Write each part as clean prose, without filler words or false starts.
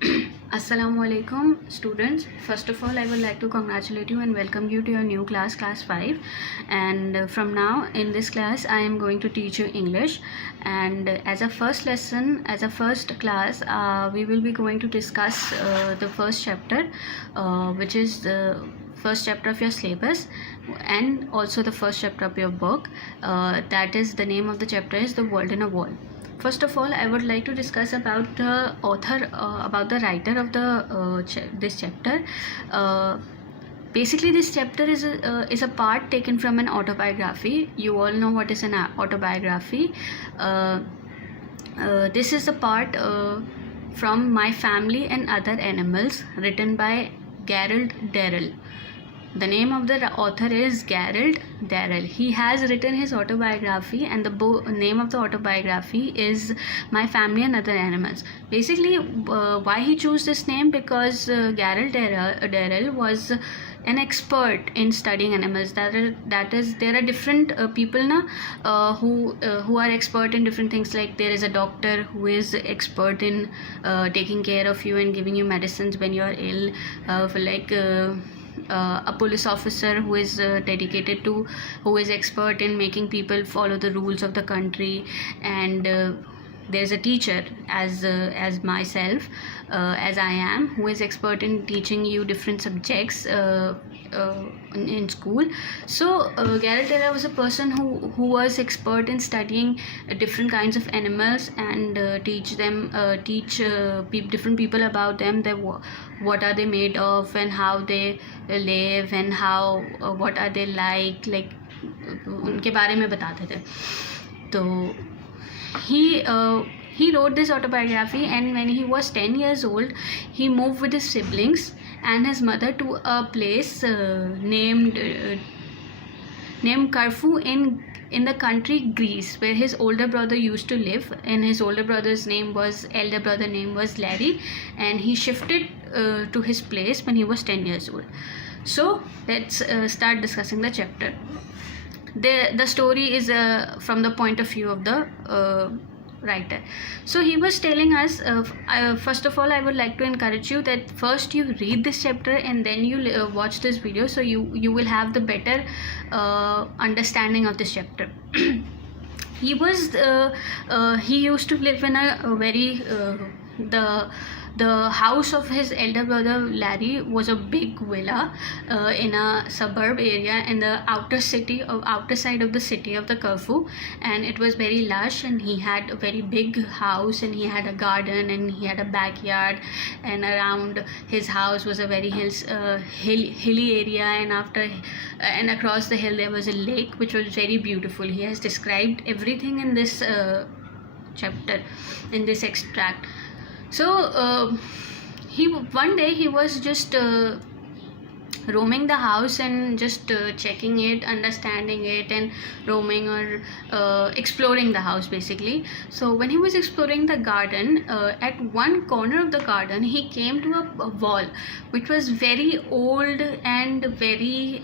Assalamu alaikum students. First of all, I would like to congratulate you and welcome you to your new class, class 5. And from now in this class I am going to teach you English, and as a first lesson, as a first class, we will be going to discuss the first chapter, which is the first chapter of your syllabus, and also the first chapter of your book. That is, the name of the chapter is The World in a Wall. First of all, I would like to discuss about the author, about the writer of this chapter. Basically, this chapter is a part taken from an autobiography. You all know what is an autobiography. This is a part from My Family and Other Animals, written by Gerald Darrell. The name of the author is Gerald Darrell. He has written his autobiography, and the name of the autobiography is My Family and Other Animals. Basically, why he chose this name? Because Gerald Darrell was an expert in studying animals. That is, there are different people who are expert in different things. Like, there is a doctor who is expert in taking care of you and giving you medicines when you are ill. A police officer who is who is expert in making people follow the rules of the country, and there's a teacher as myself, as I am, who is expert in teaching you different subjects in school. So Gerald Darrell was a person who was expert in studying different kinds of animals and teach different people about them, what are they made of and how they live and how what are they like उनके बारे में बताते थे. तो he wrote this autobiography, and when he was 10 years old, he moved with his siblings and his mother to a place named Corfu in the country Greece, where his older brother used to live. And his elder brother's name was Larry, and he shifted to his place when he was 10 years old. So let's start discussing the chapter. The story is from the point of view of the writer. So he was telling us, first of all, I would like to encourage you that first you read this chapter and then you watch this video, so you will have the better understanding of this chapter. He used to live in a very the house of his elder brother Larry was a big villa in a suburb area in the outer side of the city of the Corfu, and it was very lush, and he had a very big house, and he had a garden, and he had a backyard, and around his house was a very hilly area, and across the hill there was a lake which was very beautiful. He has described everything in this chapter, in this extract. So one day he was just roaming the house and just checking it, understanding it, and roaming or exploring the house basically. So when he was exploring the garden, at one corner of the garden he came to a wall which was very old and very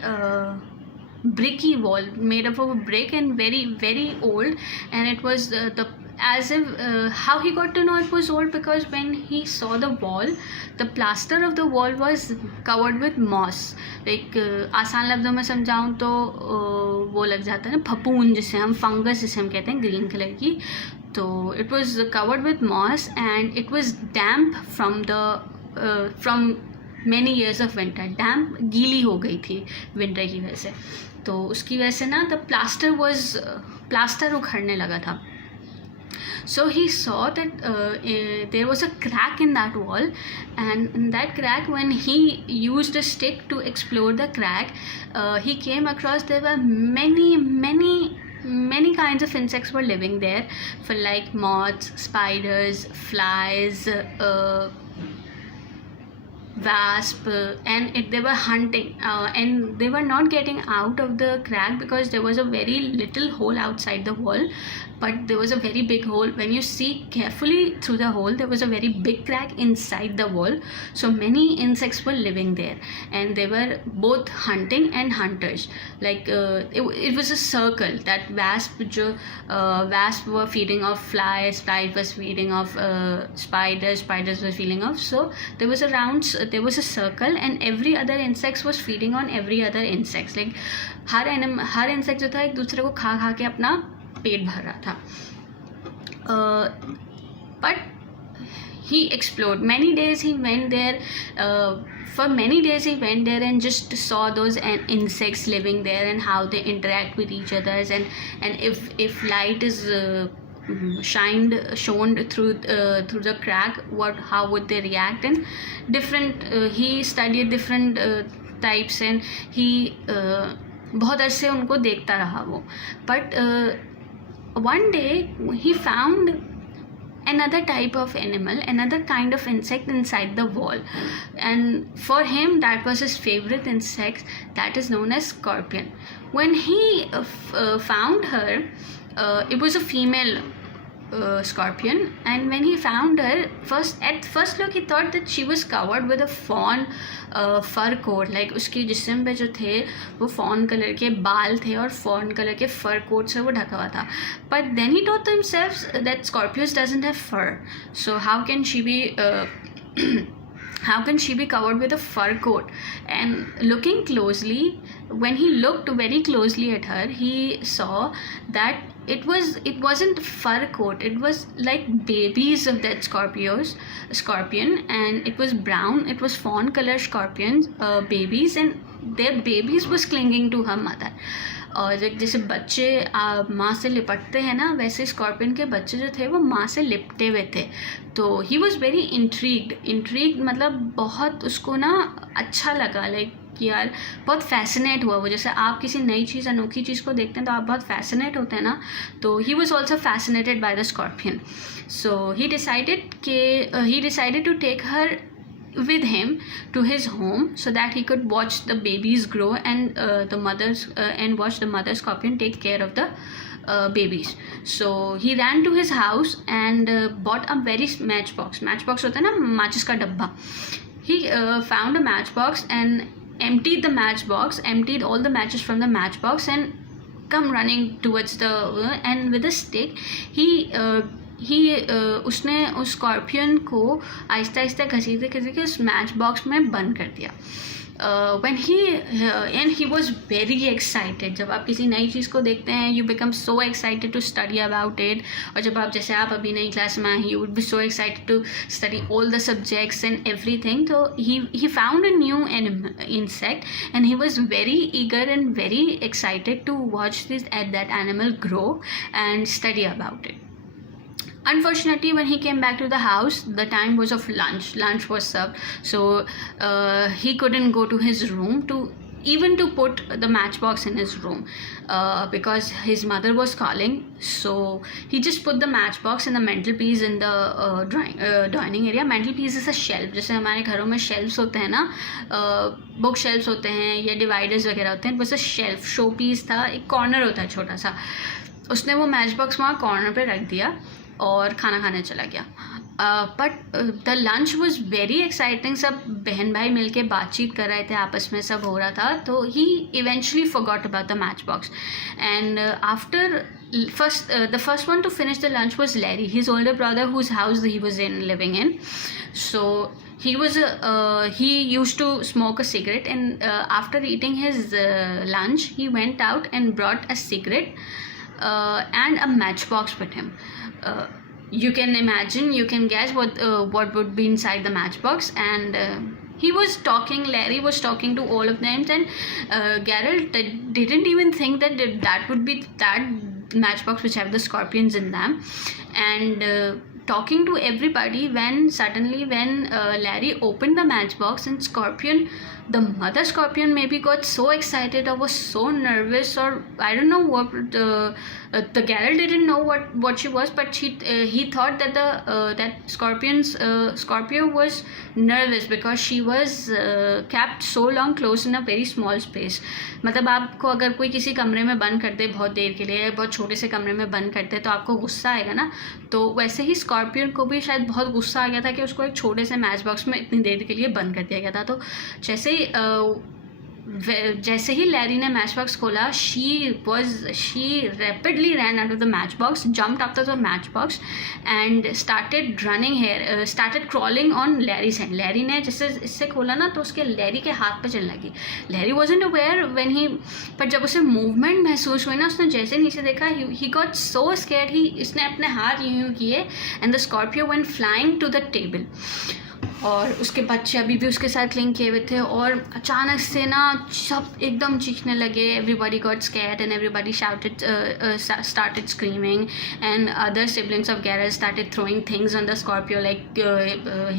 bricky wall, made up of a brick and very, very old. And it was how he got to know it was old, because when he saw the wall, the plaster of the wall was covered with moss. Like, आसान लफ्ज़ों में समझाऊँ तो वो लग जाता है ना फपूंद, जिसे हम फंगस जिसे हम कहते हैं, ग्रीन कलर की. तो it was covered with moss, and it was damp from many years of winter. Damp, गीली हो गई थी विंटर की वजह से. तो उसकी वजह से ना प्लास्टर उखड़ने लगा था. So he saw that there was a crack in that wall, and in that crack, when he used a stick to explore the crack, he came across there were many kinds of insects were living there, for like moths, spiders, flies, wasp, they were hunting, and they were not getting out of the crack because there was a very little hole outside the wall, but there was a very big hole. When you see carefully through the hole, there was a very big crack inside the wall. So many insects were living there, and they were both hunting and hunters. Like it was a circle that wasp were feeding off flies, flies was feeding off spiders were feeding off. So there was a circle, and every other insects was feeding on every other insects. Like her insect जो था एक दूसरे को खा खा के अपना पेट भर रहा था. But he explored. Many days he went there. For many days he went there and just saw those insects living there and how they interact with each other, and if light is shone through the crack, how would they react, and he studied different types, and he बहुत अरसे उनको देखता रहा वो. But one day he found another type of animal, another kind of insect inside the wall, and for him that was his favorite insect, that is known as scorpion. When he found her, it was a female scorpion, and when he found her, at first look he thought that she was covered with a fawn fur coat. Like उसके जिस्म पे जो थे वो fawn colour के बाल थे और fawn कलर के fur coat से वो ढका हुआ था. But then he thought to himself that Scorpius doesn't have fur, so how can she be covered with a fur coat? And looking closely, when he looked very closely at her, he saw that it wasn't fur coat, it was like babies of that scorpion, and it was brown, it was fawn color scorpions, babies, and their babies was clinging to her mother. और जैसे बच्चे माँ से लिपटते हैं ना, वैसे scorpion के बच्चे जो थे वो माँ से लिपटे हुए थे. तो ही वॉज वेरी इंट्रीग्ड, मतलब बहुत उसको ना अच्छा लगा, लाइक कि यार बहुत फैसिनेट हुआ वो. जैसे आप किसी नई चीज़, अनोखी चीज़ को देखते हैं तो आप बहुत फैसिनेट होते हैं ना, तो he was also fascinated by the scorpion. So he decided to take her with him to his home so that he could watch the babies grow, and watch the mother scorpion take care of the babies. So he ran to his house and bought a very matchbox होता है ना, माचिस का डब्बा. He found a matchbox and emptied all the matches from the matchbox and come running towards the and with a stick उसने उस scorpion को आहिस्ता आहिस्ता घसीटते उस मैच बॉक्स में बंद कर दिया. and he was very excited. जब आप किसी नई चीज़ को देखते हैं, you become so excited to study about it. और जब आप अभी नई क्लास में आए, you would be so excited to study all the subjects and everything. So he found a new insect, and he was very eager and very excited to watch that animal grow and study about it. Unfortunately, when he came back to the house, the time was of lunch. Lunch was served, so he couldn't go to his room to put the matchbox in his room because his mother was calling. So he just put the matchbox and the mantelpiece in the dining area. Mantelpiece is a shelf. जैसे हमारे घरों में shelves होते हैं ना, book shelves होते हैं या dividers वगैरह होते हैं, वो से shelf शो पीस था, एक कॉर्नर होता है छोटा सा. उसने वो मैच बॉक्स वहाँ कॉर्नर पे रख दिया और खाना खाने चला गया. But the lunch was very exciting. सब बहन भाई मिल के बातचीत कर रहे थे, आपस में सब हो रहा था. तो he eventually forgot about the matchbox, and after the first one to finish the lunch was Larry, his older brother, whose house he was living in. So he used to smoke a cigarette, and after eating his lunch, he went out and brought a cigarette and a matchbox with him. You can imagine, you can guess what would be inside the matchbox, and Larry was talking to all of them, and Geralt didn't even think that would be that matchbox which have the scorpions in them, and talking to everybody, when Larry opened the matchbox, and the mother scorpion maybe got so excited or was so nervous, or I don't know the Geralt didn't know what she was, but he thought that that Scorpio was nervous because she was kept so long closed in a very small space. मतलब आपको अगर कोई किसी कमरे में बंद कर दे बहुत देर के लिए, बहुत छोटे से कमरे में बंद करते तो आपको गुस्सा आएगा ना, तो वैसे ही स्कॉर्पियन को भी शायद बहुत गुस्सा आ गया था कि उसको एक छोटे से मैच बॉक्स में इतनी देर के लिए बंद कर दिया गया था. तो जैसे ही लैरी ने मैच बॉक्स खोला, she rapidly ran out of the matchbox, jumped after the matchbox and started started crawling on Larry's hand. Larry ने जैसे इससे खोला ना तो उसके लैरी के हाथ पे चलने लगी. Larry wasn't aware when he, पर जब उसे मूवमेंट महसूस हुई ना, उसने जैसे नीचे देखा, he got so scared, इसने अपने हाथ यूं किए and the Scorpio went flying to the table. और उसके बच्चे अभी भी उसके साथ क्लिंग किए हुए थे और अचानक से ना सब एकदम चीखने लगे. Everybody got scared and everybody started screaming, and other siblings of Geralt started throwing things on the Scorpio, like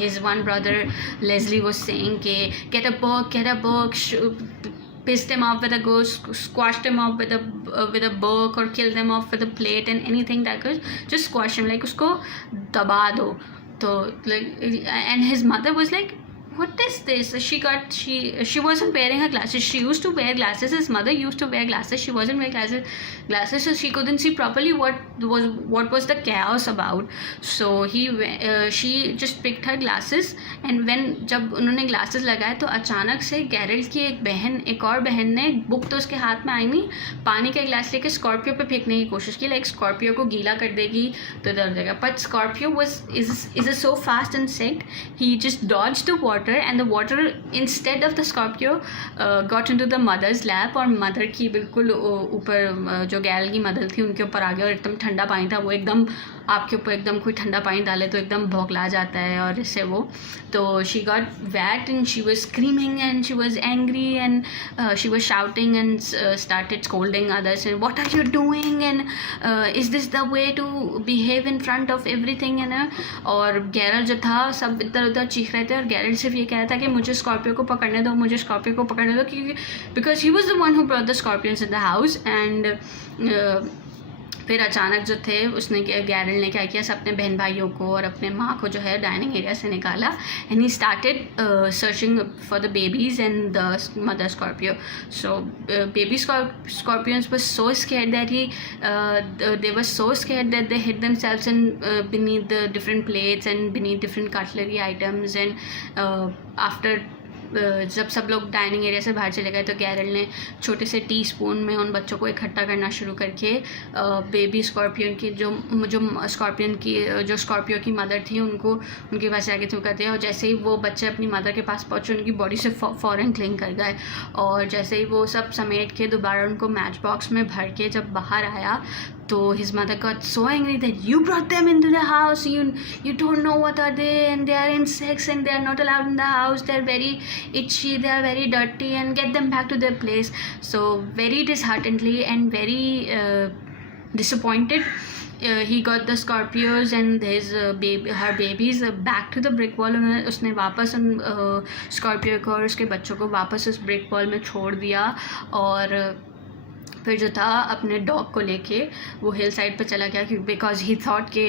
his one brother Leslie was saying ke get a book, pissed him off with a ghost, squashed him off with a book, or killed them off with a plate, and anything that could just squash him, like usko daba do. So like, and his mother was like, what is this? She wasn't wearing her glasses. She used to wear glasses. His mother used to wear glasses. She wasn't wearing glasses, so she couldn't see properly what was the chaos about. So she just picked her glasses, and when जब उन्होंने glasses लगाए तो अचानक से गैरल्ट की एक और बहन ने बुक तो उसके हाथ में आई नहीं, पानी का गिलास लेके स्कॉर्पियो पे फेंकने की कोशिश की, लाइक स्कॉर्पियो को गीला कर देगी तो इधर हो जाएगा. But Scorpio is so fast and sick, he just dodged the water, and the water instead of the Scorpio got into the mother's lap, और मदर की बिल्कुल ऊपर, जो गैरल्ट की मदर थी उनके ऊपर आ गया, और एकदम ठंडा पानी था. वो एकदम आपके ऊपर एकदम कोई ठंडा पानी डाले तो एकदम भौंकला जाता है, और इससे वो तो she got wet and she was screaming and she was angry and she was shouting and started scolding others and what are you doing and is this the way to behave in front of everything, है ना. और गैरल्ट जो था सब इधर उधर चीख रहे थे, और गैरल्ट सिर्फ ये कह रहा था कि मुझे स्कॉर्पियो को पकड़ने दो, मुझे स्कॉर्पियो को पकड़ने दो, क्योंकि because he was the one who brought the scorpions in the house. And फिर अचानक जो थे उसने गैरल्ट ने क्या किया, सब अपने बहन भाइयों को और अपने माँ को जो है डाइनिंग एरिया से निकाला, and he started searching for the babies and the mother Scorpio. So baby scorpions were so scared that they were so scared that they hid themselves in beneath the different plates and beneath different cutlery items. And after जब सब लोग dining area से बाहर चले गए तो गैरल्ट ने छोटे से टी स्पून में उन बच्चों को इकट्ठा करना शुरू करके बेबी स्कॉर्पियन की जो स्कॉर्पियो की मदर थी उनके पास जाके थ्रू कर दिया. और जैसे ही वो बच्चे अपनी मदर के पास पहुँचे उनकी बॉडी से फ़ौरन क्लिंग कर गए, और जैसे ही वो सब समेट के दोबारा उनको मैच बॉक्स में भर के जब बाहर आया तो his mother got so angry that you brought them into the house, you don't know what are they, and they are insects and they are not allowed in the house, they are very itchy, they are very dirty, and get them back to their place. So very disheartenedly and very disappointed, he got the Scorpios and her babies back to the brick wall. उसने वापस उन Scorpio को और उसके बच्चों को वापस उस ब्रिक वॉल में छोड़ दिया, और फिर जो था अपने डॉग को लेके वो हिल साइड पर चला गया, क्योंकि बिकॉज ही थॉट कि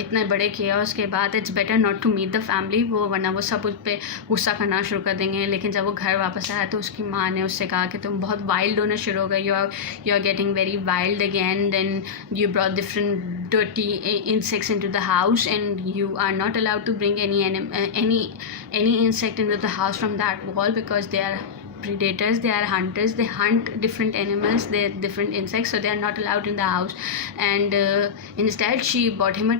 इतने बड़े केओस के बाद it's better not to meet the family, वरना वो सब उस पर गुस्सा करना शुरू कर देंगे. लेकिन जब वो घर वापस आया तो उसकी माँ ने उससे कहा कि तुम बहुत वाइल्ड होना शुरू हो गए, you are getting very wild again, then you brought different dirty insects into the house and you are not allowed to bring any insect into the house from that wall because they are predators, they are hunters, they hunt different animals, they are different insects, so they are not allowed in the house. And instead she bought him a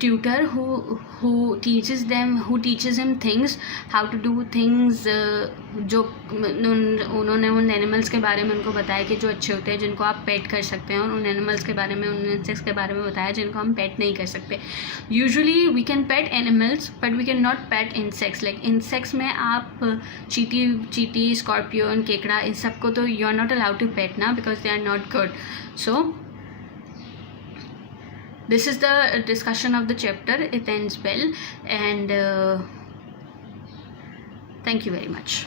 tutor who teaches him things, how to do things, जो उन्होंने उन animals के बारे में उनको बताया कि जो अच्छे होते हैं जिनको आप पेट कर सकते हैं, और उन एनिमल्स के बारे में, उन इंसेक्ट्स के बारे में बताया जिनको हम पेट नहीं कर सकते. Usually we can pet animals but we can not pet insects. Like insects में आप चीटी स्कॉर्पियन, केकड़ा, इन सबको तो you are not allowed to pet ना, because they are not good. So this is the discussion of the chapter. It ends well, and thank you very much.